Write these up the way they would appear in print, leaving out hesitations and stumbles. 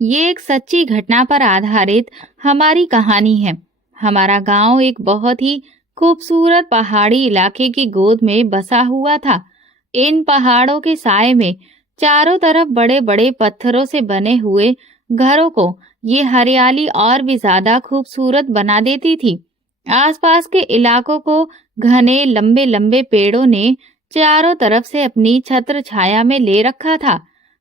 ये एक सच्ची घटना पर आधारित हमारी कहानी है। हमारा गांव एक बहुत ही खूबसूरत पहाड़ी इलाके की गोद में बसा हुआ था। इन पहाड़ों के साए में चारों तरफ बड़े बड़े पत्थरों से बने हुए घरों को ये हरियाली और भी ज्यादा खूबसूरत बना देती थी। आसपास के इलाकों को घने लंबे लंबे पेड़ों ने चारों तरफ से अपनी छत्र छाया में ले रखा था।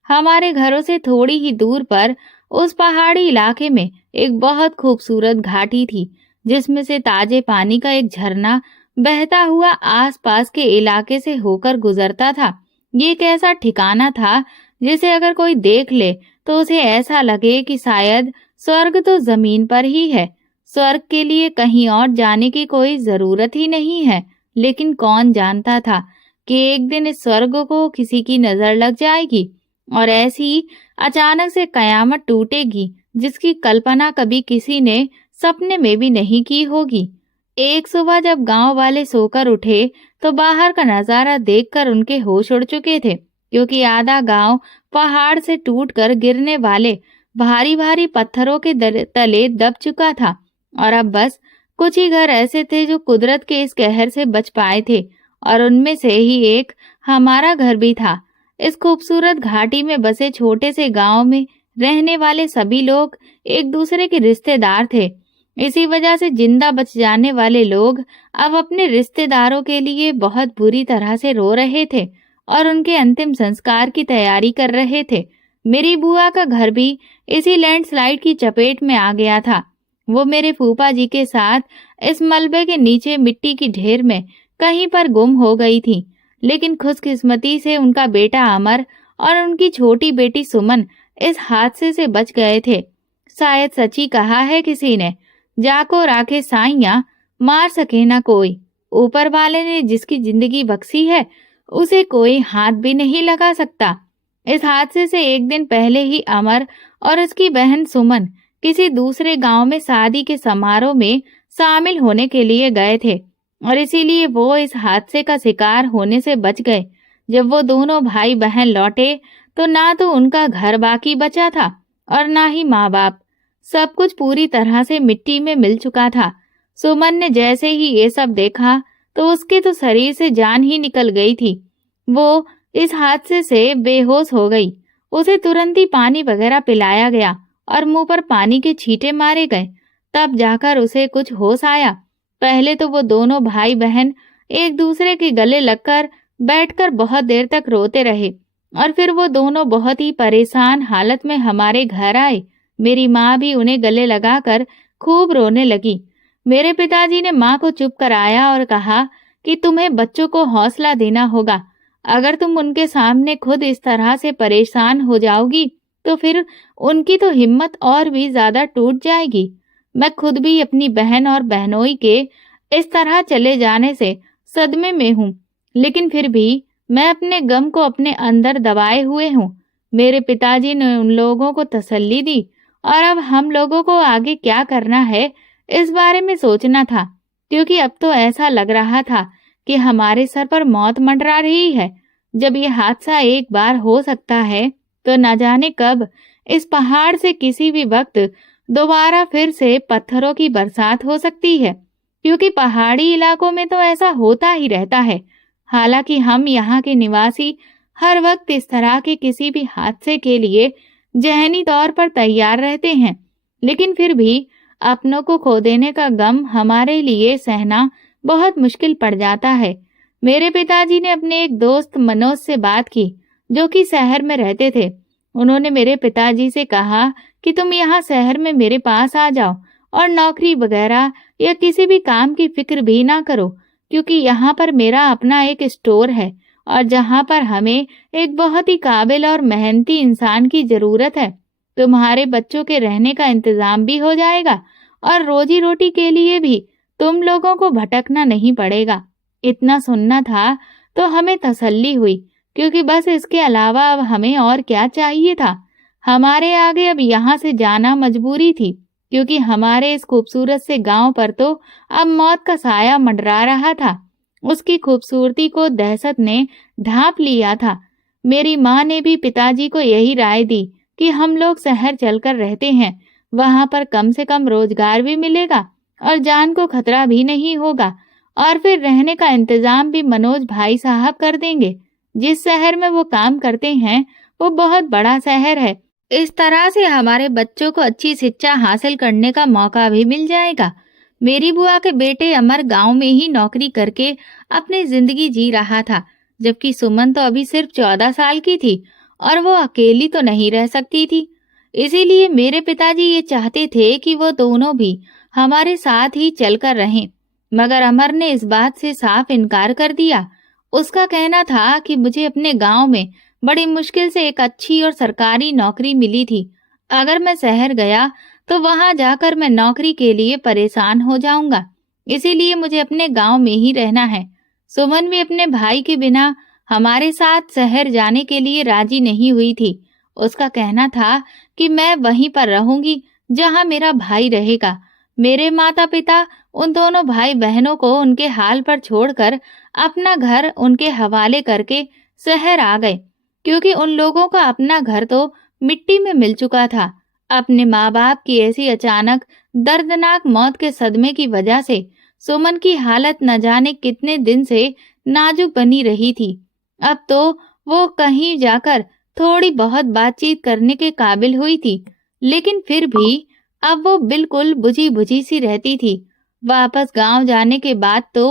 हमारे घरों से थोड़ी ही दूर पर उस पहाड़ी इलाके में एक बहुत खूबसूरत घाटी थी, जिसमें से ताजे पानी का एक झरना बहता हुआ आसपास के इलाके से होकर गुजरता था। ये एक ऐसा ठिकाना था जिसे अगर कोई देख ले तो उसे ऐसा लगे कि शायद स्वर्ग तो जमीन पर ही है। स्वर्ग के लिए कहीं और जाने की कोई जरूरत ही नहीं है। लेकिन कौन जानता था कि एक दिन इस स्वर्ग को किसी की नजर लग जाएगी और ऐसी अचानक से कयामत टूटेगी जिसकी कल्पना कभी किसी ने सपने में भी नहीं की होगी। एक सुबह जब गांव वाले सोकर उठे तो बाहर का नजारा देखकर उनके होश उड़ चुके थे, क्योंकि आधा गांव पहाड़ से टूटकर गिरने वाले भारी भारी पत्थरों के तले दब चुका था। और अब बस कुछ ही घर ऐसे थे जो कुदरत के इस कहर से बच पाए थे, और उनमें से ही एक हमारा घर भी था। इस खूबसूरत घाटी में बसे छोटे से गांव में रहने वाले सभी लोग एक दूसरे के रिश्तेदार थे। इसी वजह से जिंदा बच जाने वाले लोग अब अपने रिश्तेदारों के लिए बहुत बुरी तरह से रो रहे थे और उनके अंतिम संस्कार की तैयारी कर रहे थे। मेरी बुआ का घर भी इसी लैंडस्लाइड की चपेट में आ गया था। वो मेरे फूफा जी के साथ इस मलबे के नीचे मिट्टी की ढेर में कहीं पर गुम हो गई थी। लेकिन खुशकिस्मती से उनका बेटा अमर और उनकी छोटी बेटी सुमन इस हादसे से बच गए थे। शायद सच ही कहा है किसी ने, जाको राखे साइयां मार सके ना कोई। ऊपर वाले ने जिसकी जिंदगी बख्शी है उसे कोई हाथ भी नहीं लगा सकता। इस हादसे से एक दिन पहले ही अमर और उसकी बहन सुमन किसी दूसरे गांव में शादी के समारोह में शामिल होने के लिए गए थे और इसीलिए वो इस हादसे का शिकार होने से बच गए। जब वो दोनों भाई बहन लौटे तो ना तो उनका घर बाकी बचा था और ना ही माँ बाप। सब कुछ पूरी तरह से मिट्टी में मिल चुका था। सुमन ने जैसे ही ये सब देखा तो उसके तो शरीर से जान ही निकल गई थी। वो इस हादसे से बेहोश हो गई। उसे तुरंत ही पानी वगैरह पिलाया गया और मुंह पर पानी के छींटे मारे गए। तब जाकर उसे कुछ होश आया। पहले तो वो दोनों भाई बहन एक दूसरे के गले लगकर बैठकर बहुत देर तक रोते रहे और फिर वो दोनों बहुत ही परेशान हालत में हमारे घर आए। मेरी माँ भी उन्हें गले लगाकर खूब रोने लगी। मेरे पिताजी ने माँ को चुप कराया और कहा कि तुम्हें बच्चों को हौसला देना होगा। अगर तुम उनके सामने खुद इस तरह से परेशान हो जाओगी तो फिर उनकी तो हिम्मत और भी ज्यादा टूट जाएगी। मैं खुद भी अपनी बहन और बहनोई के इस तरह चले जाने से सदमे में हूँ, लेकिन फिर भी मैं अपने गम को अपने अंदर दबाए हुए हूँ। मेरे पिताजी ने उन लोगों को तसल्ली दी और अब हम लोगों को आगे क्या करना है इस बारे में सोचना था, क्योंकि अब तो ऐसा लग रहा था कि हमारे सर पर मौत मंडरा रही है। जब ये हादसा एक बार हो सकता है तो न जाने कब इस पहाड़ से किसी भी वक्त दोबारा फिर से पत्थरों की बरसात हो सकती है, क्योंकि पहाड़ी इलाकों में तो ऐसा होता ही रहता है। हालांकि हम यहाँ के निवासी हर वक्त इस तरह के किसी भी हादसे के लिए जहनी तौर पर तैयार रहते हैं, लेकिन फिर भी अपनों को खो देने का गम हमारे लिए सहना बहुत मुश्किल पड़ जाता है। मेरे पिताजी ने अपने एक दोस्त मनोज से बात की, जो कि शहर में रहते थे। उन्होंने मेरे पिताजी से कहा कि तुम यहाँ शहर में मेरे पास आ जाओ और नौकरी वगैरह या किसी भी काम की फिक्र भी ना करो, क्योंकि यहाँ पर मेरा अपना एक स्टोर है और जहाँ पर हमें एक बहुत ही काबिल और मेहनती इंसान की जरूरत है। तुम्हारे बच्चों के रहने का इंतजाम भी हो जाएगा और रोजी रोटी के लिए भी तुम लोगों को भटकना नहीं पड़ेगा। इतना सुनना था तो हमें तसल्ली हुई, क्योंकि बस इसके अलावा अब हमें और क्या चाहिए था। हमारे आगे अब यहाँ से जाना मजबूरी थी, क्योंकि हमारे इस खूबसूरत से गांव पर तो अब मौत का साया मंडरा रहा था। उसकी खूबसूरती को दहशत ने ढांप लिया था। मेरी माँ ने भी पिताजी को यही राय दी कि हम लोग शहर चलकर रहते हैं, वहां पर कम से कम रोजगार भी मिलेगा और जान को खतरा भी नहीं होगा। और फिर रहने का इंतजाम भी मनोज भाई साहब कर देंगे। जिस शहर में वो काम करते हैं वो बहुत बड़ा शहर है। इस तरह से हमारे बच्चों को अच्छी शिक्षा हासिल करने का मौका भी मिल जाएगा। मेरी बुआ के बेटे अमर गांव में ही नौकरी करके अपनी जिंदगी जी रहा था, जबकि सुमन तो अभी सिर्फ 14 साल की थी और वो अकेली तो नहीं रह सकती थी। इसीलिए मेरे पिताजी ये चाहते थे कि वो दोनों भी हमारे साथ ही चलकर रहें, मगर अमर ने इस बात से साफ इनकार कर दिया। उसका कहना था कि मुझे अपने गांव में बड़ी मुश्किल से एक अच्छी और सरकारी नौकरी मिली थी। अगर मैं शहर गया तो वहां जाकर मैं नौकरी के लिए परेशान हो जाऊंगा, इसीलिए मुझे अपने गांव में ही रहना है। सुमन भी अपने भाई के बिना हमारे साथ शहर जाने के लिए राजी नहीं हुई थी। उसका कहना था कि मैं वहीं पर रहूंगी जहां मेरा भाई रहेगा। मेरे माता पिता उन दोनों भाई बहनों को उनके हाल पर छोड़कर अपना घर उनके हवाले करके शहर आ गए, क्योंकि उन लोगों का अपना घर तो मिट्टी में मिल चुका था। अपने माँ बाप की ऐसी अचानक दर्दनाक मौत के सदमे की वजह से सुमन की हालत न जाने कितने दिन से नाजुक बनी रही थी। अब तो वो कहीं जाकर थोड़ी बहुत बातचीत करने के काबिल हुई थी, लेकिन फिर भी अब वो बिल्कुल बुझी बुझी सी रहती थी। वापस गांव जाने के बाद तो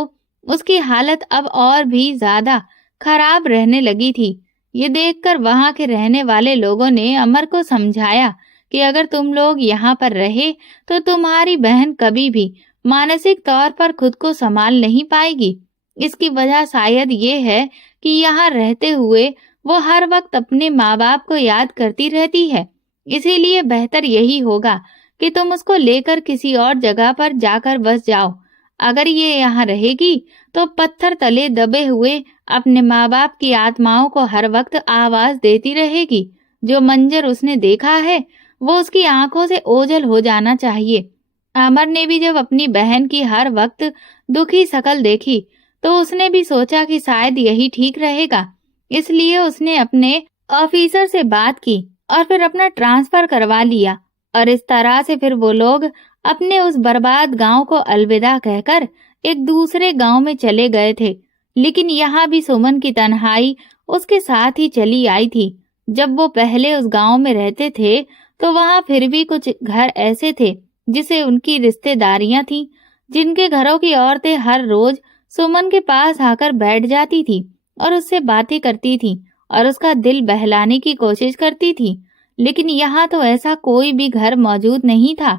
उसकी हालत अब और भी ज्यादा खराब रहने लगी थी। ये देखकर वहां के रहने वाले लोगों ने अमर को समझाया कि अगर तुम लोग यहाँ पर रहे तो तुम्हारी बहन कभी भी मानसिक तौर पर खुद को संभाल नहीं पाएगी। इसकी वजह शायद ये है कि यहाँ रहते हुए वो हर वक्त अपने माँ बाप को याद करती रहती है। इसीलिए बेहतर यही होगा कि तुम उसको लेकर किसी और जगह पर जाकर बस जाओ। अगर ये यहाँ रहेगी तो पत्थर तले दबे हुए अपने माँ बाप की आत्माओं को हर वक्त आवाज देती रहेगी। जो मंजर उसने देखा है वो उसकी आंखों से ओझल हो जाना चाहिए। अमर ने भी जब अपनी बहन की हर वक्त दुखी शक्ल देखी तो उसने भी सोचा कि शायद यही ठीक रहेगा। इसलिए उसने अपने ऑफिसर से बात की और फिर अपना ट्रांसफर करवा लिया। और इस तरह से फिर वो लोग अपने उस बर्बाद गांव को अलविदा कहकर एक दूसरे गांव में चले गए थे। लेकिन यहाँ भी सुमन की तन्हाई उसके साथ ही चली आई थी। जब वो पहले उस गांव में रहते थे तो वहाँ फिर भी कुछ घर ऐसे थे जिसे उनकी रिश्तेदारियां थीं, जिनके घरों की औरतें हर रोज सुमन के पास आकर बैठ जाती थी और उससे बातें करती थी और उसका दिल बहलाने की कोशिश करती थी। लेकिन यहाँ तो ऐसा कोई भी घर मौजूद नहीं था।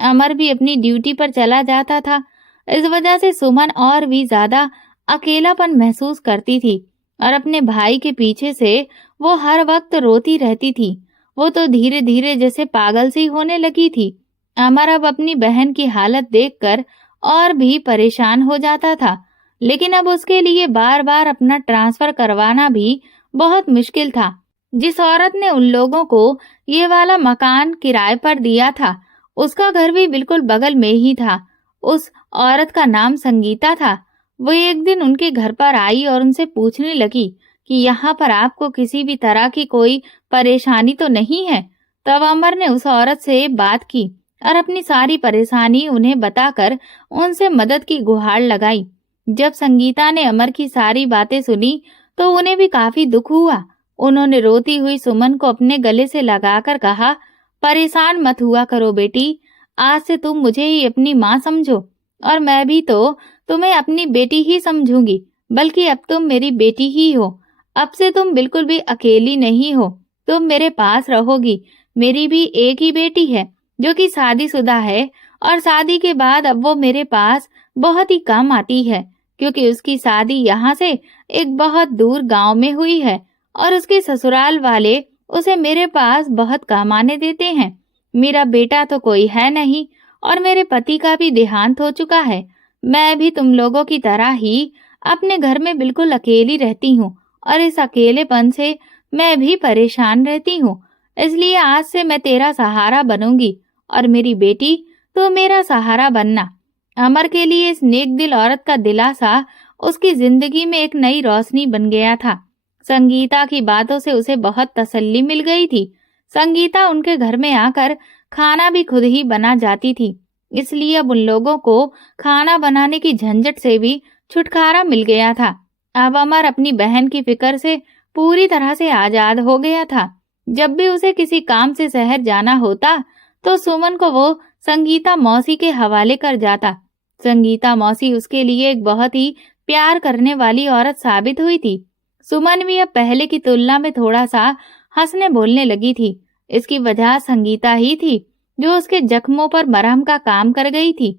अमर भी अपनी ड्यूटी पर चला जाता था। इस वजह से सुमन और भी ज्यादा अकेलापन महसूस करती थी और अपने भाई के पीछे से वो हर वक्त रोती रहती थी। वो तो धीरे धीरे जैसे पागल सी होने लगी थी। अमर अब अपनी बहन की हालत देखकर और भी परेशान हो जाता था, लेकिन अब उसके लिए बार बार अपना ट्रांसफर करवाना भी बहुत मुश्किल था। जिस औरत ने उन लोगों को ये वाला मकान किराए पर दिया था, उसका घर भी बिल्कुल बगल में ही था। उस औरत का नाम संगीता था। वो एक दिन उनके घर पर आई और उनसे पूछने लगी कि यहाँ पर आपको किसी भी तरह की कोई परेशानी तो नहीं है। तब अमर ने उस औरत से बात की और अपनी सारी परेशानी उन्हें बताकर उनसे मदद की गुहार लगाई। जब संगीता ने अमर की सारी बातें सुनी तो उन्हें भी काफी दुख हुआ। उन्होंने रोती हुई सुमन को अपने गले से लगाकर कहा, परेशान मत हुआ करो बेटी, आज से तुम मुझे ही अपनी माँ समझो और मैं भी तो तुम्हें अपनी बेटी ही समझूंगी, बल्कि अब तुम मेरी बेटी ही हो। अब से तुम बिल्कुल भी अकेली नहीं हो, तुम मेरे पास रहोगी। मेरी भी एक ही बेटी है जो कि शादीशुदा है और शादी के बाद अब वो मेरे पास बहुत ही कम आती है, क्योंकि उसकी शादी यहाँ से एक बहुत दूर गांव में हुई है और उसके ससुराल वाले उसे मेरे पास बहुत कम आने देते हैं। मेरा बेटा तो कोई है नहीं और मेरे पति का भी देहांत हो चुका है। मैं भी तुम लोगों की तरह ही अपने घर में बिल्कुल अकेली रहती हूँ और इस अकेलेपन से मैं भी परेशान रहती हूँ। इसलिए आज से मैं तेरा सहारा बनूंगी और मेरी बेटी तो मेरा सहारा बनना। अमर के लिए इस नेक दिल औरत का दिलासा उसकी जिंदगी में एक नई रोशनी बन गया था। संगीता की बातों से उसे बहुत तसल्ली मिल गई थी। संगीता उनके घर में आकर खाना भी खुद ही बना जाती थी, इसलिए अब उन लोगों को खाना बनाने की झंझट से भी छुटकारा मिल गया था। अब अमर अपनी बहन की फिक्र से पूरी तरह से आजाद हो गया था। जब भी उसे किसी काम से शहर जाना होता तो सुमन को वो संगीता मौसी के हवाले कर जाता। संगीता मौसी उसके लिए एक बहुत ही प्यार करने वाली औरत साबित हुई थी। सुमन भी अब पहले की तुलना में थोड़ा सा हंसने बोलने लगी थी। इसकी वजह संगीता ही थी, जो उसके जख्मों पर मरहम का काम कर गई थी।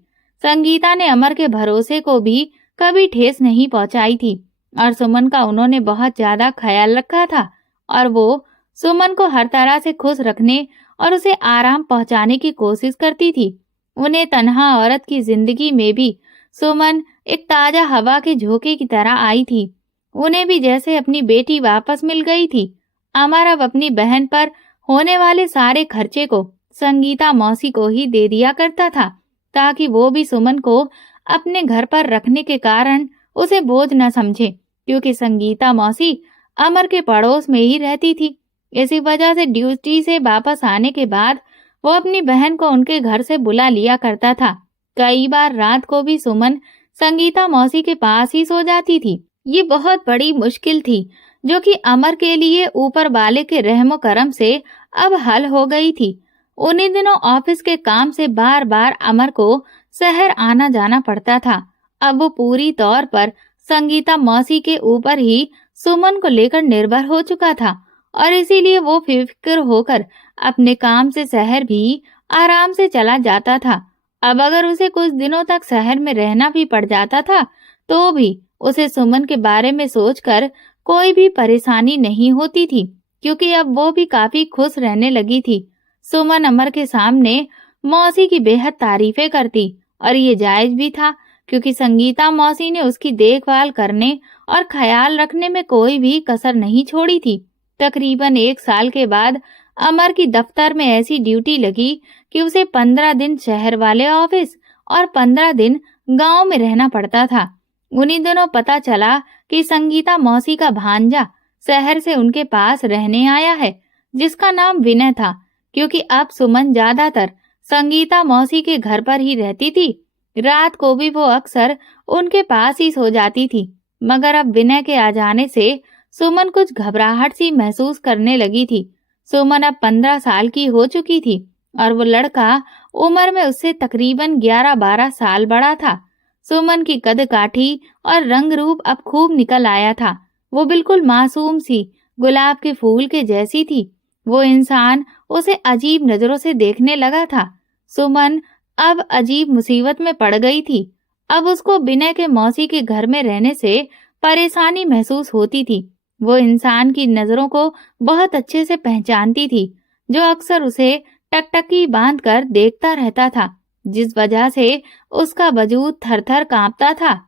संगीता ने अमर के भरोसे को भी कभी ठेस नहीं पहुंचाई थी और सुमन का उन्होंने बहुत ज्यादा ख्याल रखा था और वो सुमन को हर तरह से खुश रखने और उसे आराम पहुंचाने की कोशिश करती थी। उन्हें तन्हा औरत की जिंदगी में भी सुमन एक ताजा हवा के झोंके की तरह आई थी। उन्हें भी जैसे अपनी बेटी वापस मिल गई थी। अमर अब अपनी बहन पर होने वाले सारे खर्चे को संगीता मौसी को ही दे दिया करता था, ताकि वो भी सुमन को अपने घर पर रखने के कारण उसे बोझ न समझे, क्योंकि संगीता मौसी अमर के पड़ोस में ही रहती थी। इसी वजह से ड्यूटी से वापस आने के बाद वो अपनी बहन को उनके घर से बुला लिया करता था। कई बार रात को भी सुमन संगीता मौसी के पास ही सो जाती थी। ये बहुत बड़ी मुश्किल थी, जो कि अमर के लिए ऊपर वाले के रहमो करम से अब हल हो गई थी। उन्हीं दिनों ऑफिस के काम से बार बार अमर को शहर आना जाना पड़ता था। अब वो पूरी तौर पर संगीता मौसी के ऊपर ही सुमन को लेकर निर्भर हो चुका था और इसीलिए वो फिक्र होकर अपने काम से शहर भी आराम से चला जाता था। अब अगर उसे कुछ दिनों तक शहर में रहना भी पड़ जाता था तो भी उसे सुमन के बारे में सोचकर कोई भी परेशानी नहीं होती थी, क्योंकि अब वो भी काफी खुश रहने लगी थी। सुमन अमर के सामने मौसी की बेहद तारीफें करती और ये जायज भी था, क्योंकि संगीता मौसी ने उसकी देखभाल करने और ख्याल रखने में कोई भी कसर नहीं छोड़ी थी। तकरीबन 1 साल के बाद अमर की दफ्तर में ऐसी ड्यूटी लगी कि उसे 15 दिन शहर वाले ऑफिस और 15 दिन गांव में रहना पड़ता था। उन्हीं दिनों पता चला कि संगीता मौसी का भांजा शहर से उनके पास रहने आया है, जिसका नाम विनय था, क्योंकि अब सुमन ज्यादातर संगीता मौसी के घर पर ही रहती थी। रात को भी वो अक्सर उनके पास ही सो जाती थी, मगर अब विनय के आ जाने से सुमन कुछ घबराहट सी महसूस करने लगी थी। सुमन अब 15 साल की हो चुकी थी और वो लड़का उम्र में उससे तकरीबन 11-12 साल बड़ा था। सुमन की कद काठी और रंग रूप अब खूब निकल आया था। वो बिल्कुल मासूम सी गुलाब के फूल के जैसी थी। वो इंसान उसे अजीब नजरों से देखने लगा था। सुमन अब अजीब मुसीबत में पड़ गई थी। अब उसको विनय के मौसी के घर में रहने से परेशानी महसूस होती थी। वो इंसान की नजरों को बहुत अच्छे से पहचानती थी, जो अक्सर उसे टकटकी बांध कर देखता रहता था, जिस वजह से उसका वजूद थर-थर कांपता था।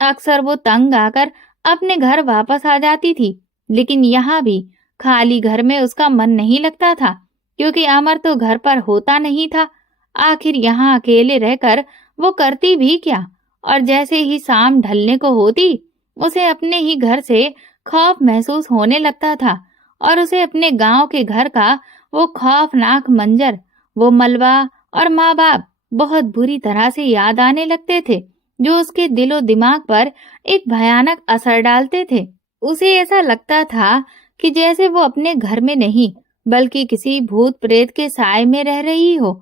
अक्सर वो तंग आकर अपने घर वापस आ जाती थी, लेकिन यहाँ भी खाली घर में उसका मन नहीं लगता था, क्योंकि अमर तो घर पर होता नहीं था। आखिर यहाँ अकेले रहकर वो करती भी क्या? और जैसे ही शाम ढलने को होती, उसे अपने ही घर से खौफ महसूस होने लगता था और उसे अपने गांव के घर का वो खौफनाक मंजर, वो मलबा और माँ बाप बहुत बुरी तरह से याद आने लगते थे, जो उसके दिलो दिमाग पर एक भयानक असर डालते थे। उसे ऐसा लगता था कि जैसे वो अपने घर में नहीं, बल्कि किसी भूत प्रेत के साए में रह रही हो।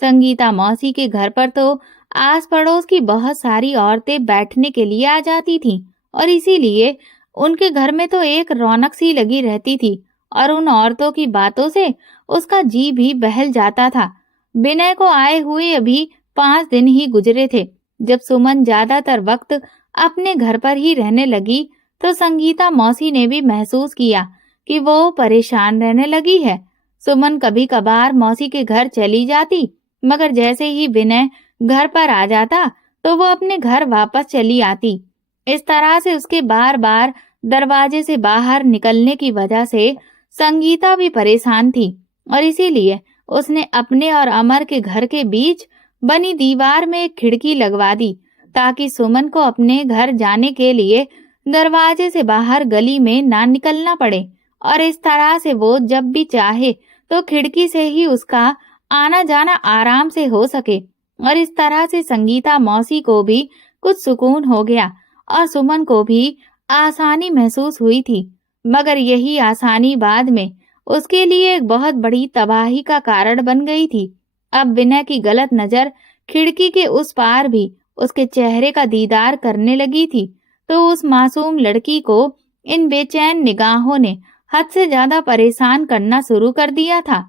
संगीता मौसी के घर पर तो आस पड़ोस की बहुत सारी औरतें बैठने के लिए आ जाती थीं और इसीलिए उनके घर में तो एक रौनक सी लगी रहती थी और उन औरतों की बातों से उसका जी भी बहल जाता था। विनय को आए हुए अभी 5 दिन ही गुजरे थे। जब सुमन ज्यादातर वक्त अपने घर पर ही रहने लगी तो संगीता मौसी ने भी महसूस किया कि वो परेशान रहने लगी है। सुमन कभी कभार मौसी के घर चली जाती, मगर जैसे ही विनय घर पर आ जाता तो वो अपने घर वापस चली आती। इस तरह से उसके बार बार दरवाजे से बाहर निकलने की वजह से संगीता भी परेशान थी और इसीलिए उसने अपने और अमर के घर के बीच बनी दीवार में एक खिड़की लगवा दी, ताकि सुमन को अपने घर जाने के लिए दरवाजे से बाहर गली में ना निकलना पड़े और इस तरह से वो जब भी चाहे तो खिड़की से ही उसका आना जाना आराम से हो सके। और इस तरह से संगीता मौसी को भी कुछ सुकून हो गया और सुमन को भी आसानी महसूस हुई थी। मगर यही आसानी बाद में उसके लिए एक बहुत बड़ी तबाही का कारण बन गई थी। अब विनय की गलत नजर खिड़की के उस पार भी उसके चेहरे का दीदार करने लगी थी, तो उस मासूम लड़की को इन बेचैन निगाहों ने हद से ज्यादा परेशान करना शुरू कर दिया था।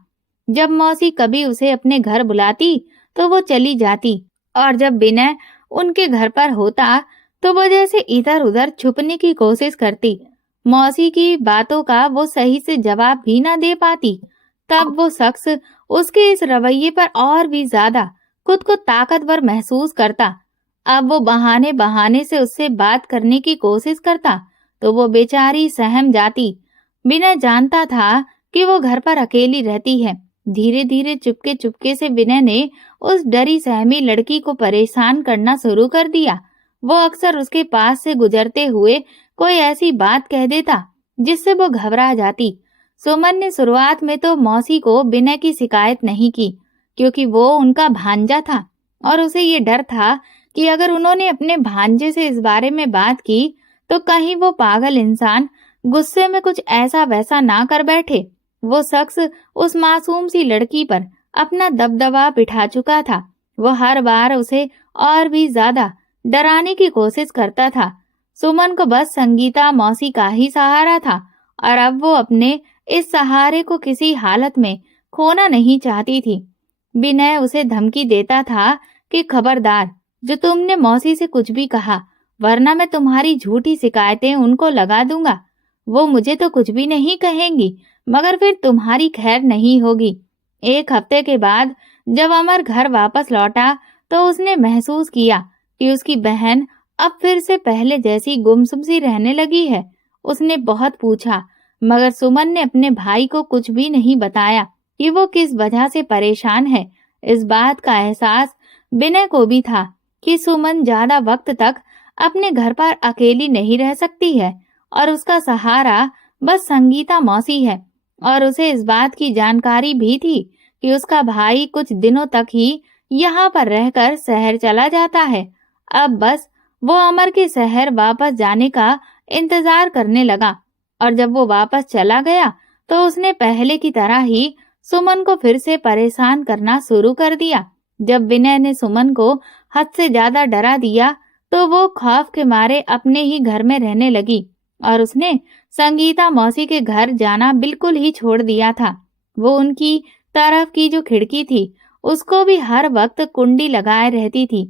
जब मौसी कभी उसे अपने घर बुलाती तो वो चली जाती, और जब विनय उनके घर पर होता तो वो जैसे इधर उधर छुपने की कोशिश करती। मौसी की बातों का वो सही से जवाब भी ना दे पाती। तब वो शख्स उसके इस रवैये पर और भी ज्यादा खुद को ताकतवर महसूस करता। अब वो बहाने बहाने से उससे बात करने की कोशिश करता तो वो बेचारी सहम जाती। विनय जानता था कि वो घर पर अकेली रहती है। धीरे धीरे चुपके चुपके से विनय ने उस डरी सहमी लड़की को परेशान करना शुरू कर दिया। वो अक्सर उसके पास से गुजरते हुए कोई ऐसी बात कह देता जिससे वो घबरा जाती। सुमन ने शुरुआत में तो मौसी को विनय की शिकायत नहीं की, क्योंकि वो उनका भांजा था और उसे ये डर था कि अगर उन्होंने अपने भांजे से इस बारे में बात की तो कहीं वो पागल इंसान गुस्से में कुछ ऐसा वैसा ना कर बैठे। वो शख्स उस मासूम सी लड़की पर अपना दबदबा बिठा चुका था। वो हर बार उसे और भी ज्यादा डराने की कोशिश करता था। सुमन को बस संगीता मौसी का ही सहारा था, और अब वो अपने इस सहारे को किसी हालत में खोना नहीं चाहती थी। विनय उसे धमकी देता था कि खबरदार, जो तुमने मौसी से कुछ भी कहा, वरना मैं तुम्हारी झूठी शिकायतें उनको लगा दूंगा। वो मुझे तो कुछ भी नहीं कहेंगी, मगर फिर तुम्हारी खैर नहीं होगी। एक हफ्ते के बाद जब अमर घर वापस लौटा तो उसने महसूस किया कि उसकी बहन अब फिर से पहले जैसी गुमसुम सी रहने लगी है। उसने बहुत पूछा, मगर सुमन ने अपने भाई को कुछ भी नहीं बताया कि वो किस वजह से परेशान है। इस बात का एहसास विनय को भी था कि सुमन ज्यादा वक्त तक अपने घर पर अकेली नहीं रह सकती है, और उसका सहारा बस संगीता मौसी है। और उसे इस बात की जानकारी भी थी कि उसका भाई कुछ दिनों तक ही यहाँ पर रहकर शहर चला जाता है। अब बस वो अमर के शहर वापस जाने का इंतजार करने लगा, और जब वो वापस चला गया तो उसने पहले की तरह ही सुमन को फिर से परेशान करना शुरू कर दिया। जब विनय ने सुमन को हद से ज्यादा डरा दिया तो वो खौफ के मारे अपने ही घर में रहने लगी, और उसने संगीता मौसी के घर जाना बिल्कुल ही छोड़ दिया था। वो उनकी तरफ की जो खिड़की थी उसको भी हर वक्त कुंडी लगाए रहती थी,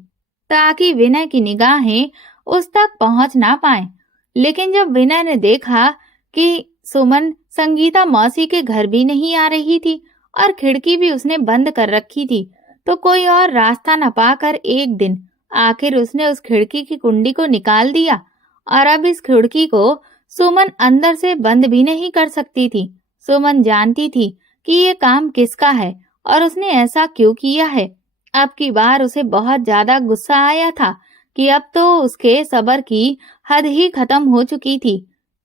ताकि विनय की निगाहें उस तक पहुंच ना पाए। लेकिन जब विनय ने देखा कि सुमन संगीता मौसी के घर भी नहीं आ रही थी और खिड़की भी उसने बंद कर रखी थी, तो कोई और रास्ता न पाकर एक दिन आखिर उसने उस खिड़की की कुंडी को निकाल दिया, और अब इस खिड़की को सुमन अंदर से बंद भी नहीं कर सकती थी। सुमन जानती थी कि ये काम किसका है और उसने ऐसा क्यों किया है। अब की बार उसे बहुत ज्यादा गुस्सा आया था कि अब तो उसके सब्र की हद ही खत्म हो चुकी थी।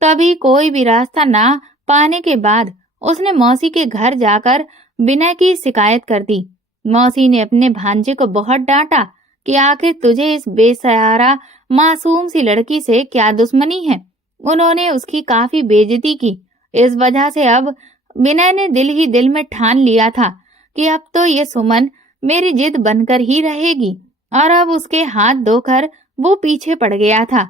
तभी कोई भी रास्ता ना पाने के बाद उसने मौसी के घर जाकर विनय की शिकायत कर दी। मौसी ने अपने भांजे को बहुत डांटा कि आखिर तुझे इस बेसहारा मासूम सी लड़की से क्या दुश्मनी है। उन्होंने उसकी काफी बेइज्जती की। इस वजह से अब विनय ने दिल ही दिल में ठान लिया था कि अब तो ये सुमन मेरी जिद बनकर ही रहेगी, और अब उसके हाथ धोकर वो पीछे पड़ गया था।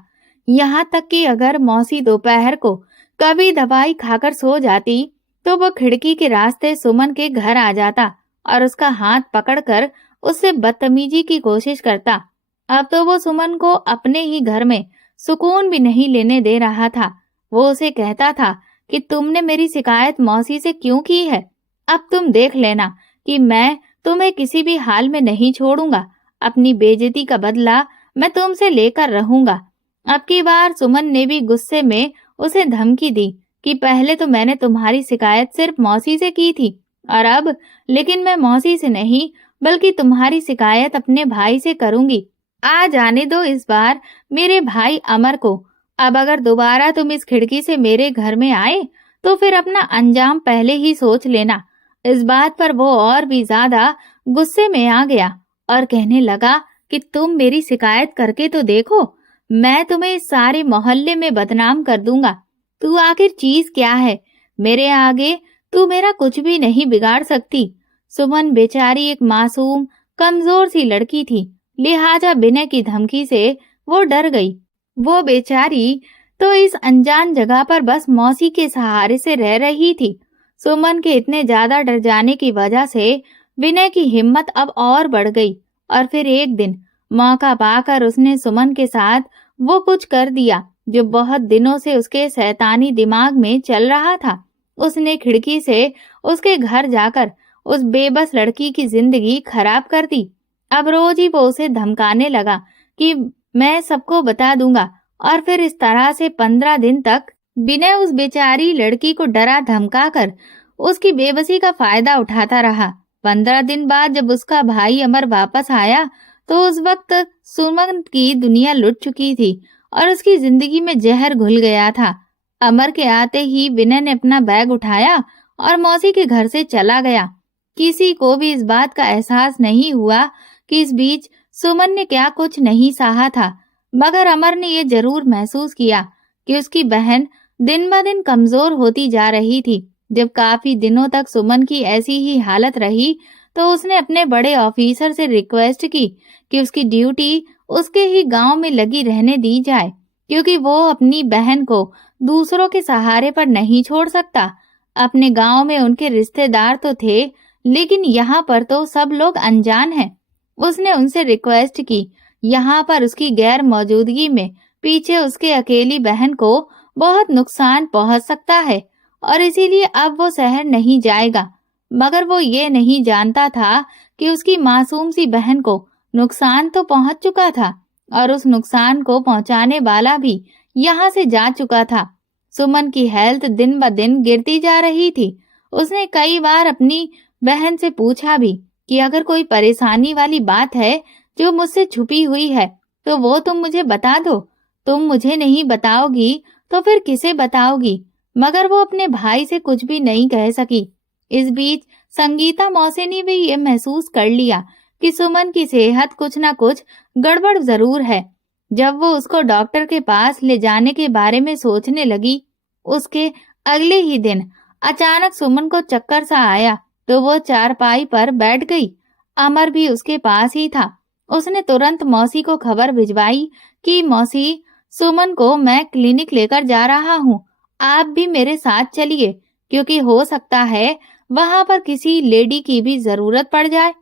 यहाँ तक कि अगर मौसी दोपहर को कभी दवाई खाकर सो जाती तो वो खिड़की के रास्ते सुमन के घर आ जाता और उसका हाथ पकड़कर उससे बदतमीजी की कोशिश करता। अब तो वो सुमन को अपने ही घर में सुकून भी नहीं लेने दे रहा था। वो उसे कहता था कि तुमने मेरी शिकायत मौसी से क्यों की है? अब तुम देख लेना कि मैं तुम्हें किसी भी हाल में नहीं छोड़ूंगा। अपनी बेइज्जती का बदला मैं तुमसे लेकर रहूंगा। अब की बार सुमन ने भी गुस्से में उसे धमकी दी कि पहले तो मैंने तुम्हारी शिकायत सिर्फ मौसी से की थी, और अब लेकिन मैं मौसी से नहीं बल्कि तुम्हारी शिकायत अपने भाई से करूंगी। आ जाने दो इस बार मेरे भाई अमर को। अब अगर दोबारा तुम इस खिड़की से मेरे घर में आए तो फिर अपना अंजाम पहले ही सोच लेना। इस बात पर वो और भी ज्यादा गुस्से में आ गया और कहने लगा कि तुम मेरी शिकायत करके तो देखो, मैं तुम्हें इस सारे मोहल्ले में बदनाम कर दूंगा। तू आखिर चीज क्या है? मेरे आगे तू मेरा कुछ भी नहीं बिगाड़ सकती। सुमन बेचारी एक मासूम, कमजोर सी लड़की थी, लिहाजा विनय की धमकी से वो डर गई। वो बेचारी तो इस अनजान जगह पर बस मौसी के सहारे से रह रही थी। सुमन के इतने ज्यादा डर जाने की वजह से विनय की हिम्मत अब और बढ़ गई और फिर एक दिन मौका पाकर उसने सुमन के साथ वो कुछ कर दिया जो बहुत दिनों से उसके शैतानी दिमाग में चल रहा था। उसने खिड़की से उसके घर जाकर उस बेबस लड़की की जिंदगी खराब कर दी। अब रोज ही वो उसे धमकाने लगा कि मैं सबको बता दूंगा और फिर इस तरह से 15 दिन तक विनय उस बेचारी लड़की को डरा धमका कर उसकी बेबसी का फायदा उठाता रहा। 15 दिन बाद जब उसका भाई अमर वापस आया तो उस वक्त सुमन की दुनिया लुट चुकी थी और उसकी जिंदगी में जहर घुल गया था। अमर के आते ही विनय ने अपना बैग उठाया और मौसी के घर से चला गया। किसी को भी इस बात का एहसास नहीं हुआ कि इस बीच सुमन ने क्या कुछ नहीं सहा था, मगर अमर ने ये जरूर महसूस किया कि उसकी बहन दिन ब दिन कमजोर होती जा रही थी। जब काफी दिनों तक सुमन की ऐसी ही हालत रही तो उसने अपने बड़े ऑफिसर से रिक्वेस्ट की कि उसकी ड्यूटी उसके ही गांव में लगी रहने दी जाए, क्योंकि वो अपनी बहन को दूसरों के सहारे पर नहीं छोड़ सकता। अपने गांव में उनके रिश्तेदार तो थे, लेकिन यहाँ पर तो सब लोग अनजान हैं। उसने उनसे रिक्वेस्ट की, यहाँ पर उसकी गैर मौजूदगी में पीछे उसके अकेली बहन को बहुत नुकसान पहुंच सकता है और इसीलिए अब वो शहर नहीं जाएगा। मगर वो ये नहीं जानता था कि उसकी मासूम सी बहन को नुकसान तो पहुंच चुका था और उस नुकसान को पहुंचाने वाला भी यहाँ से जा चुका था। सुमन की हेल्थ दिन ब दिन गिरती जा रही थी। उसने कई बार अपनी बहन से पूछा भी कि अगर कोई परेशानी वाली बात है जो मुझसे छुपी हुई है तो वो तुम मुझे बता दो। तुम मुझे नहीं बताओगी तो फिर किसे बताओगी? मगर वो अपने भाई से कुछ भी नहीं कह सकी। इस बीच संगीता मौसी ने भी ये महसूस कर लिया कि सुमन की सेहत कुछ न कुछ गड़बड़ जरूर है। जब वो उसको डॉक्टर के पास ले जाने के बारे में सोचने लगी, उसके अगले ही दिन अचानक सुमन को चक्कर सा आया तो वो चारपाई पर बैठ गई। अमर भी उसके पास ही था। उसने तुरंत मौसी को खबर भिजवाई कि मौसी, सुमन को मैं क्लिनिक लेकर जा रहा हूँ, आप भी मेरे साथ चलिए, क्योंकि हो सकता है वहां पर किसी लेडी की भी जरूरत पड़ जाए।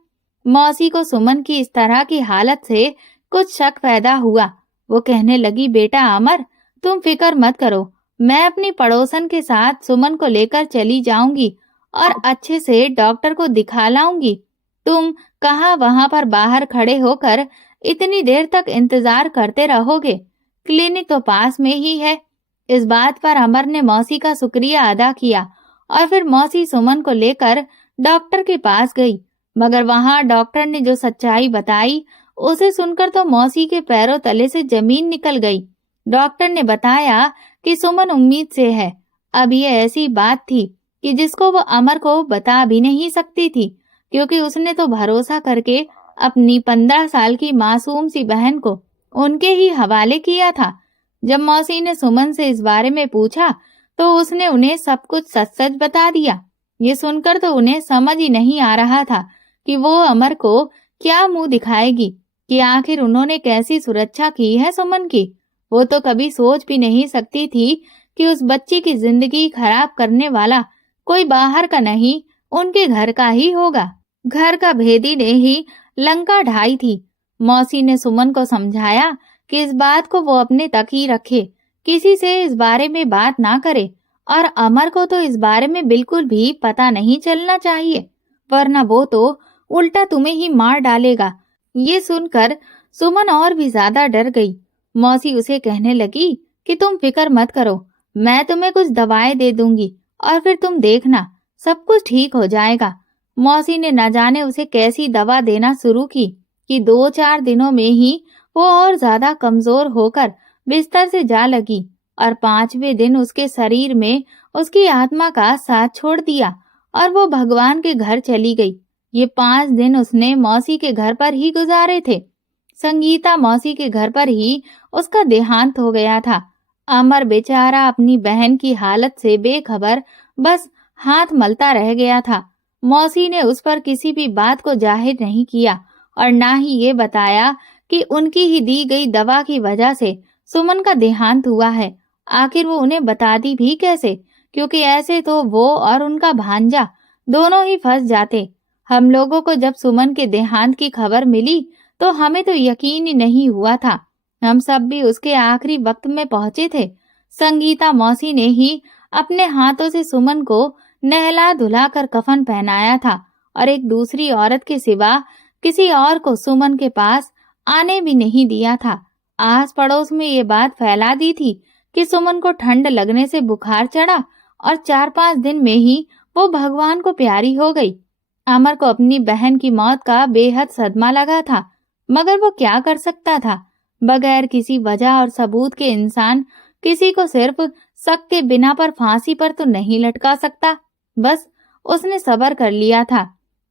मौसी को सुमन की इस तरह की हालत से कुछ शक पैदा हुआ। वो कहने लगी, बेटा अमर, तुम फिक्र मत करो, मैं अपनी पड़ोसन के साथ सुमन को लेकर चली जाऊंगी और अच्छे से डॉक्टर को दिखा लाऊंगी। तुम कहाँ वहां पर बाहर खड़े होकर इतनी देर तक इंतजार करते रहोगे? क्लिनिक तो पास में ही है। इस बात पर अमर ने मौसी का शुक्रिया अदा किया और फिर मौसी सुमन को लेकर डॉक्टर के पास गई। मगर वहां डॉक्टर ने जो सच्चाई बताई उसे सुनकर तो मौसी के पैरों तले से जमीन निकल गई। डॉक्टर ने बताया कि सुमन उम्मीद से है। अब ये ऐसी बात थी कि जिसको वो अमर को बता भी नहीं सकती थी, क्योंकि उसने तो भरोसा करके अपनी 15 साल की मासूम सी बहन को उनके ही हवाले किया था। जब मौसी ने सुमन से इस बारे में पूछा तो उसने उन्हें सब कुछ सच सच बता दिया। ये सुनकर तो उन्हें समझ ही नहीं आ रहा था कि वो अमर को क्या मुंह दिखाएगी, कि आखिर उन्होंने कैसी सुरक्षा की है सुमन की। वो तो कभी सोच भी नहीं सकती थी कि उस बच्ची की जिंदगी खराब करने वाला कोई बाहर का नहीं, उनके घर का ही होगा। घर का भेदी ने ही लंका ढाई थी। मौसी ने सुमन को समझाया कि इस बात को वो अपने तक ही रखे, किसी से इस बारे में बात ना करे और अमर को तो इस बारे में बिल्कुल भी पता नहीं चलना चाहिए, वरना वो तो उल्टा तुम्हें ही मार डालेगा। ये सुनकर सुमन और भी ज्यादा डर गई। मौसी उसे कहने लगी कि तुम फिक्र मत करो, मैं तुम्हें कुछ दवाएं दे दूंगी और फिर तुम देखना सब कुछ ठीक हो जाएगा। मौसी ने न जाने उसे कैसी दवा देना शुरू की कि 2-4 दिनों में ही वो और ज्यादा कमजोर होकर बिस्तर से जा लगी और 5वें दिन उसके शरीर में उसकी आत्मा का साथ छोड़ दिया और वो भगवान के घर चली गई। ये 5 दिन उसने मौसी के घर पर ही गुजारे थे। संगीता मौसी के घर पर ही उसका देहांत हो गया था। अमर बेचारा अपनी बहन की हालत से बेखबर बस हाथ मलता रह गया था। मौसी ने उस पर किसी भी बात को जाहिर नहीं किया और ना ही ये बताया कि उनकी ही दी गई दवा की वजह से सुमन का देहांत हुआ है। आखिर वो उन्हें बताती भी कैसे, क्योंकि ऐसे तो वो और उनका भांजा दोनों ही फंस जाते। हम लोगों को जब सुमन के देहांत की खबर मिली तो हमें तो यकीन ही नहीं हुआ था। हम सब भी उसके आखिरी वक्त में पहुंचे थे। संगीता मौसी ने ही अपने हाथों से सुमन को नहला धुला कर कफन पहनाया था और एक दूसरी औरत के सिवा किसी और को सुमन के पास आने भी नहीं दिया था। आस पड़ोस में ये बात फैला दी थी कि सुमन को ठंड लगने से बुखार चढ़ा और 4-5 दिन में ही वो भगवान को प्यारी हो गई। अमर को अपनी बहन की मौत का बेहद सदमा लगा था, मगर वो क्या कर सकता था। बगैर किसी वजह और सबूत के इंसान किसी को सिर्फ शक के बिना पर फांसी पर तो नहीं लटका सकता। बस उसने सब्र कर लिया था।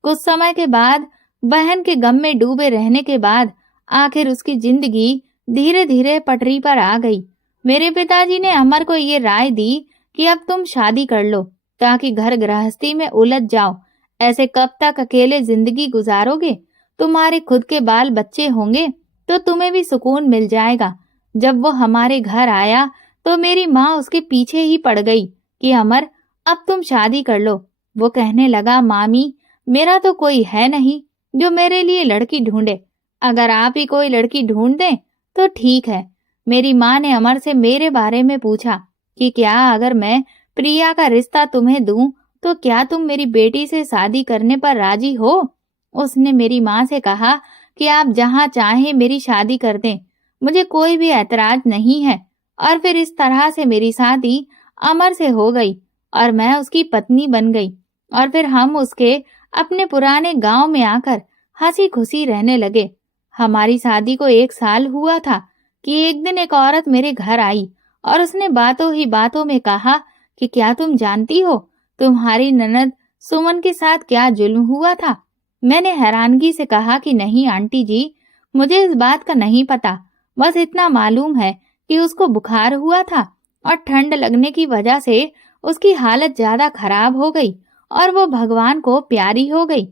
कुछ समय के बाद, बहन के गम में डूबे रहने के बाद, आखिर उसकी जिंदगी धीरे धीरे पटरी पर आ गई। मेरे पिताजी ने अमर को ये राय दी कि अब तुम शादी कर लो ताकि घर गृहस्थी में उलझ जाओ। ऐसे कब तक अकेले जिंदगी गुजारोगे? तुम्हारे खुद के बाल बच्चे होंगे तो तुम्हें भी सुकून मिल जाएगा। जब वो हमारे घर आया तो मेरी माँ उसके पीछे ही पड़ गई कि अमर, अब तुम शादी कर लो। वो कहने लगा, मामी, मेरा तो कोई है नहीं जो मेरे लिए लड़की ढूंढे। अगर आप ही कोई लड़की ढूंढ दें तो ठीक है। मेरी माँ ने अमर से मेरे बारे में पूछा कि क्या अगर मैं प्रिया का रिश्ता तुम्हें दूं तो क्या तुम मेरी बेटी से शादी करने पर राजी हो? उसने मेरी माँ से कहा कि आप जहाँ चाहें मेरी शादी कर दें, मुझे कोई भी ऐतराज नहीं है। और फिर इस तरह से मेरी शादी अमर से हो गई और मैं उसकी पत्नी बन गई। और फिर हम उसके अपने पुराने गांव में आकर हंसी खुशी रहने लगे। हमारी शादी को 1 साल हुआ था कि एक दिन एक औरत मेरे घर आई और उसने बातों ही बातों में कहा कि क्या तुम जानती हो तुम्हारी ननद सुमन के साथ क्या जुल्म हुआ था? मैंने हैरानगी से कहा कि नहीं आंटी जी, मुझे इस बात का नहीं पता। बस इतना मालूम है कि उसको बुखार हुआ था और ठंड लगने की वजह से उसकी हालत ज्यादा खराब हो गई और वो भगवान को प्यारी हो गई।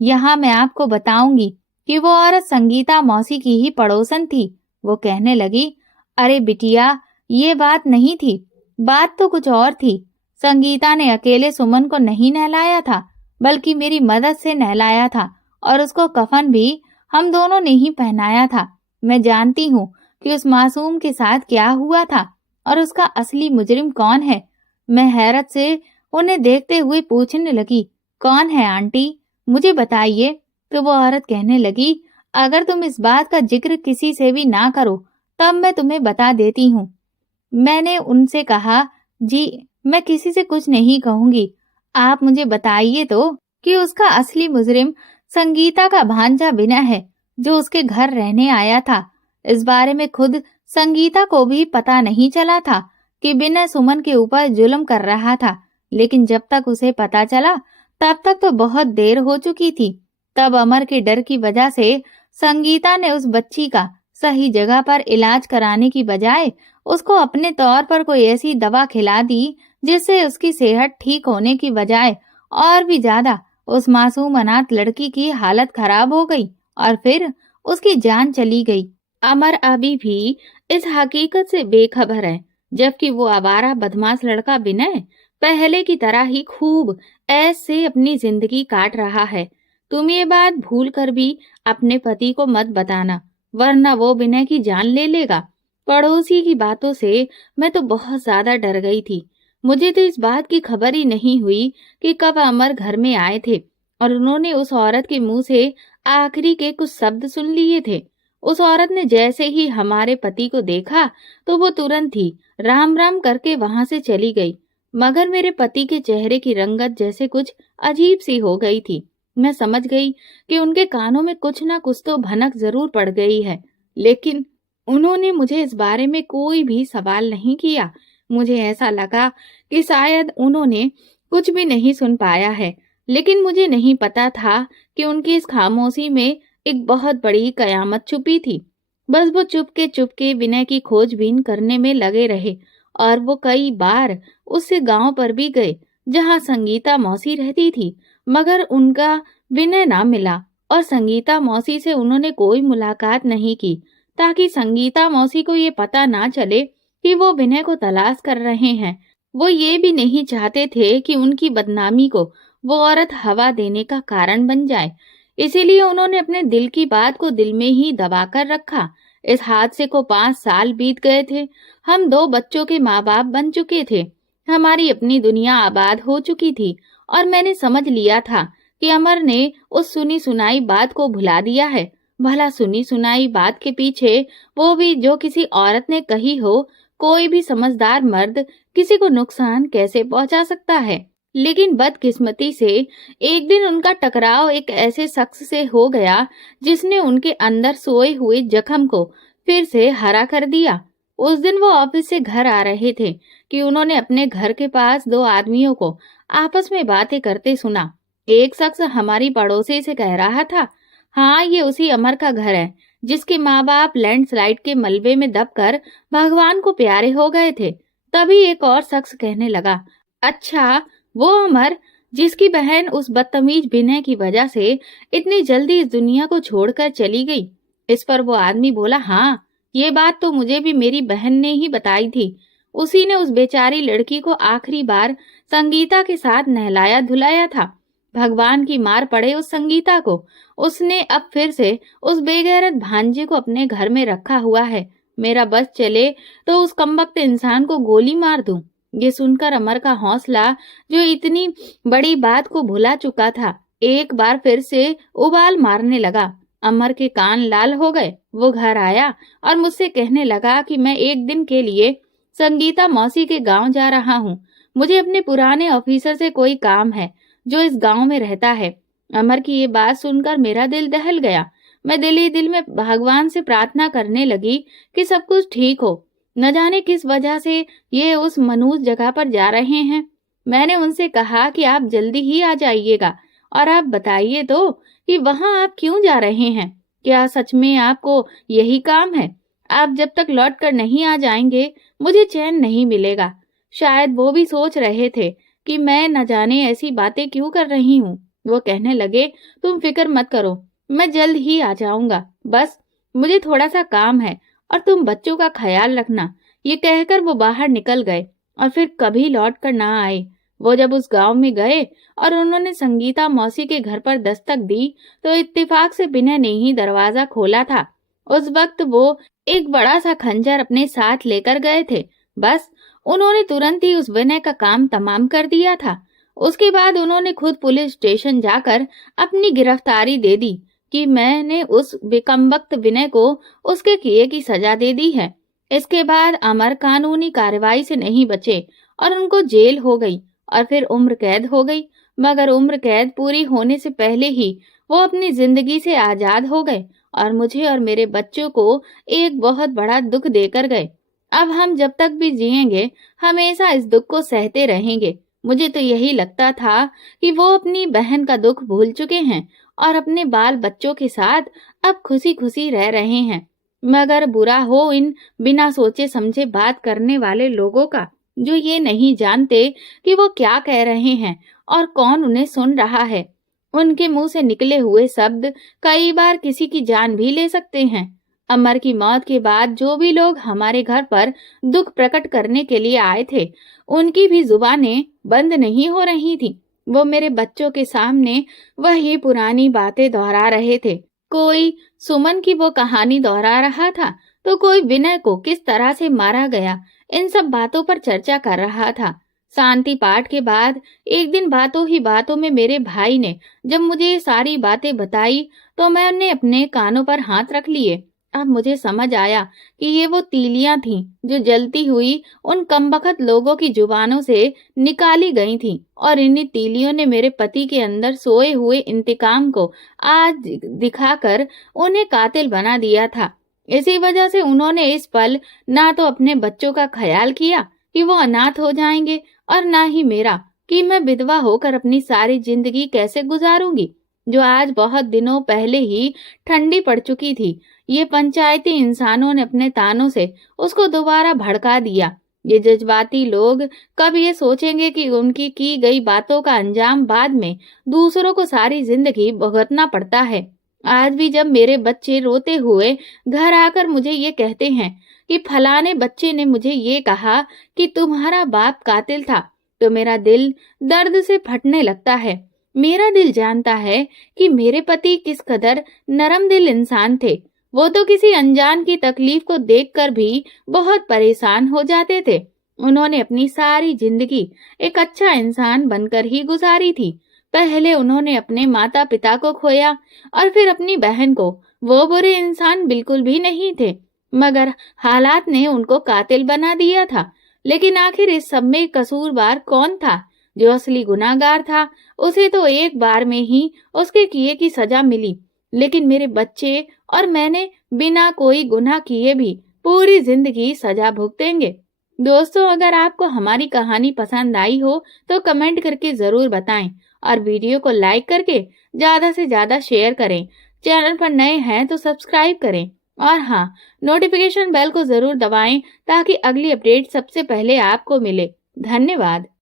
यहाँ मैं आपको बताऊंगी कि वो औरत संगीता मौसी की ही पड़ोसन थी। वो कहने लगी, अरे बिटिया, ये बात नहीं थी, बात तो कुछ और थी। संगीता ने अकेले सुमन को नहीं नहलाया था, बल्कि मेरी मदद से नहलाया था और उसको कफन भी हम दोनों ने ही पहनाया था। मैं जानती हूँ कि उस मासूम के साथ क्या हुआ था और उसका असली मुजरिम कौन है। मैं हैरत से उन्हें देखते हुए पूछने लगी, कौन है आंटी, मुझे बताइए। तो वो औरत कहने लगी, अगर तुम इस बात का जिक्र किसी से भी ना करो तब मैं तुम्हें बता देती हूँ। मैंने उनसे कहा, जी मैं किसी से कुछ नहीं कहूंगी, आप मुझे बताइए तो कि उसका असली मुजरिम संगीता का भांजा विनय है जो उसके घर रहने आया था। इस बारे में खुद संगीता को भी पता नहीं चला था कि विनय सुमन के ऊपर जुल्म कर रहा था, लेकिन जब तक उसे पता चला तब तक तो बहुत देर हो चुकी थी। तब अमर के डर की वजह से संगीता ने उस बच्ची का सही जगह पर इलाज कराने की बजाय उसको अपने तौर पर कोई ऐसी दवा खिला दी जिससे उसकी सेहत ठीक होने की बजाय और भी ज्यादा उस मासूम अनाथ लड़की की हालत खराब हो गई और फिर उसकी जान चली गई। अमर अभी भी इस हकीकत से बेखबर है, जबकि वो आवारा बदमाश लड़का विनय पहले की तरह ही खूब ऐश से अपनी जिंदगी काट रहा है। तुम ये बात भूल कर भी अपने पति को मत बताना, वरना वो विनय की जान ले लेगा। पड़ोसी की बातों से मैं तो बहुत ज्यादा डर गई थी। मुझे तो इस बात की खबर ही नहीं हुई कि कब अमर घर में आए थे और उन्होंने उस औरत के मुंह से आखिरी के कुछ शब्द सुन लिए थे। उस औरत ने जैसे ही हमारे पति को देखा तो वो तुरंत ही राम राम करके वहां से चली गई, मगर मेरे पति के चेहरे की रंगत जैसे कुछ अजीब सी हो गई थी। मैं समझ गई कि उनके कानों में कुछ ना कुछ तो भनक जरूर पड़ गई है, लेकिन उन्होंने मुझे इस बारे में कोई भी सवाल नहीं किया। मुझे ऐसा लगा कि शायद उन्होंने कुछ भी नहीं सुन पाया है। लेकिन मुझे नहीं पता था कि उनकी इस खामोशी में एक बहुत बड़ी कयामत छुपी थी। बस वो चुपके चुपके विनय की खोजबीन करने में लगे रहे और वो कई बार उससे गांव पर भी गए जहां संगीता मौसी रहती थी, मगर उनका विनय ना मिला और संगीता मौसी से उन्होंने कोई मुलाकात नहीं की, ताकि संगीता मौसी को ये पता ना चले कि वो विनय को तलाश कर रहे हैं। वो ये भी नहीं चाहते थे कि उनकी बदनामी को वो औरत हवा देने का कारण बन जाए। इसीलिए उन्होंने अपने दिल की बात को दिल में ही दबाकर रखा। इस हादसे को 5 साल बीत गए थे। हम 2 बच्चों के माँ बाप बन चुके थे। हमारी अपनी दुनिया आबाद हो चुकी थी और मैंने समझ लिया था कि अमर ने उस सुनी सुनाई बात को भुला दिया है। भला सुनी सुनाई बात के पीछे, वो भी जो किसी औरत ने कही हो, कोई भी समझदार मर्द किसी को नुकसान कैसे पहुंचा सकता है। लेकिन बदकिस्मती से एक दिन उनका टकराव एक ऐसे शख्स से हो गया जिसने उनके अंदर सोए हुए जख्म को फिर से हरा कर दिया। उस दिन वो ऑफिस से घर आ रहे थे कि उन्होंने अपने घर के पास 2 आदमियों को आपस में बातें करते सुना। एक शख्स हमारी पड़ोसी से कह रहा था, हाँ, ये उसी अमर का घर है जिसके माँ बाप लैंडस्लाइड के मलबे में दबकर भगवान को प्यारे हो गए थे। तभी एक और शख्स कहने लगा, अच्छा, वो अमर जिसकी बहन उस बदतमीज विनय की वजह से इतनी जल्दी इस दुनिया को छोड़कर चली गई। इस पर वो आदमी बोला, हाँ, ये बात तो मुझे भी मेरी बहन ने ही बताई थी। उसी ने उस बेचारी लड़की को आखिरी बार संगीता के साथ नहलाया धुलाया था। भगवान की मार पड़े उस संगीता को। उसने अब फिर से उस बेगैरत भांजे को अपने घर में रखा हुआ है। मेरा बस चले तो उस कमबख्त इंसान को गोली मार दूं। ये सुनकर अमर का हौसला, जो इतनी बड़ी बात को भुला चुका था, एक बार फिर से उबाल मारने लगा। अमर के कान लाल हो गए। वो घर आया और मुझसे कहने लगा कि मैं एक दिन के लिए संगीता मौसी के गांव जा रहा हूँ। मुझे अपने पुराने ऑफिसर से कोई काम है जो इस गांव में रहता है। अमर की ये बात सुनकर मेरा दिल दहल गया। मैं दिल ही दिल में भगवान से प्रार्थना करने लगी कि सब कुछ ठीक हो। न जाने किस वजह से ये उस मनूस जगह पर जा रहे हैं। मैंने उनसे कहा कि आप जल्दी ही आ जाइएगा और आप बताइए तो कि वहां आप क्यों जा रहे हैं। क्या सच में आपको यही काम है? आप जब तक लौट कर नहीं आ जाएंगे मुझे चैन नहीं मिलेगा। शायद वो भी सोच रहे थे कि मैं न जाने ऐसी बातें क्यों कर रही हूँ। वो कहने लगे, तुम फिक्र मत करो, मैं जल्द ही आ जाऊंगा। बस मुझे थोड़ा सा काम है और तुम बच्चों का ख्याल रखना। ये कहकर वो बाहर निकल गए और फिर कभी लौट कर ना आए। वो जब उस गांव में गए और उन्होंने संगीता मौसी के घर पर दस्तक दी तो इत्तेफाक से विनय ने ही दरवाजा खोला था। उस वक्त वो एक बड़ा सा खंजर अपने साथ लेकर गए थे। बस उन्होंने तुरंत ही उस विनय का काम तमाम कर दिया था। उसके बाद उन्होंने खुद पुलिस स्टेशन जाकर अपनी गिरफ्तारी दे दी कि मैंने उस बेकमबख्त विनय को उसके किए की सजा दे दी है। इसके बाद अमर कानूनी कार्रवाई से नहीं बचे और उनको जेल हो गई और फिर उम्र कैद हो गई। मगर उम्र कैद पूरी होने से पहले ही वो अपनी जिंदगी से आजाद हो गए और मुझे और मेरे बच्चों को एक बहुत बड़ा दुख देकर गए। अब हम जब तक भी जिएंगे हमेशा इस दुख को सहते रहेंगे। मुझे तो यही लगता था कि वो अपनी बहन का दुख भूल चुके हैं और अपने बाल बच्चों के साथ अब खुशी खुशी रह रहे हैं। मगर बुरा हो इन बिना सोचे समझे बात करने वाले लोगों का, जो ये नहीं जानते कि वो क्या कह रहे हैं और कौन उन्हें सुन रहा है। उनके मुंह से निकले हुए शब्द कई बार किसी की जान भी ले सकते हैं। अमर की मौत के बाद जो भी लोग हमारे घर पर दुख प्रकट करने के लिए आए थे, उनकी भी जुबानें बंद नहीं हो रही थी। वो मेरे बच्चों के सामने वही पुरानी बातें दोहरा रहे थे। कोई सुमन की वो कहानी दोहरा रहा था तो कोई विनय को किस तरह से मारा गया, इन सब बातों पर चर्चा कर रहा था। शांति पाठ के बाद एक दिन बातों ही बातों में मेरे भाई ने जब मुझे ये सारी बातें बताई तो मैंने अपने कानों पर हाथ रख लिए। अब मुझे समझ आया कि ये वो तीलियां थीं जो जलती हुई उन कमबख्त लोगों की जुबानों से निकाली गई थीं और इन्हीं तीलियों ने मेरे पति के अंदर सोए हुए इंतकाम को आज दिखाकर उन्हें कातिल बना दिया था। इसी वजह से उन्होंने इस पल ना तो अपने बच्चों का ख्याल किया कि वो अनाथ हो जाएंगे और ना ही मेरा। कि मैं विधवा होकर अपनी सारी जिंदगी कैसे गुजारूंगी, जो आज बहुत दिनों पहले ही ठंडी पड़ चुकी थी। ये पंचायती इंसानों ने अपने तानों से उसको दोबारा भड़का दिया। ये जज्बाती लोग कब ये सोचेंगे कि उनकी की गई बातों का अंजाम बाद में दूसरों को सारी जिंदगी भुगतना पड़ता है। आज भी जब मेरे बच्चे रोते हुए घर आकर मुझे ये कहते हैं कि फलाने बच्चे ने मुझे ये कहा कि तुम्हारा बाप कातिल था, तो मेरा दिल दर्द से फटने लगता है। मेरा दिल जानता है कि मेरे पति किस कदर नरम दिल इंसान थे। वो तो किसी अनजान की तकलीफ को देखकर भी बहुत परेशान हो जाते थे। उन्होंने अपनी सारी जिंदगी एक अच्छा इंसान बनकर ही गुजारी थी। पहले उन्होंने अपने माता पिता को खोया और फिर अपनी बहन को। वो बुरे इंसान बिल्कुल भी नहीं थे, मगर हालात ने उनको कातिल बना दिया था। लेकिन आखिर इस सब में कसूरवार कौन था? जो असली गुनाहगार था, उसे तो एक बार में ही उसके किए की सजा मिली, लेकिन मेरे बच्चे और मैंने बिना कोई गुनाह किए भी पूरी जिंदगी सजा भुगतेंगे। दोस्तों, अगर आपको हमारी कहानी पसंद आई हो तो कमेंट करके जरूर बताएं और वीडियो को लाइक करके ज्यादा से ज्यादा शेयर करें। चैनल पर नए हैं तो सब्सक्राइब करें और हाँ, नोटिफिकेशन बेल को जरूर दबाएं ताकि अगली अपडेट सबसे पहले आपको मिले। धन्यवाद।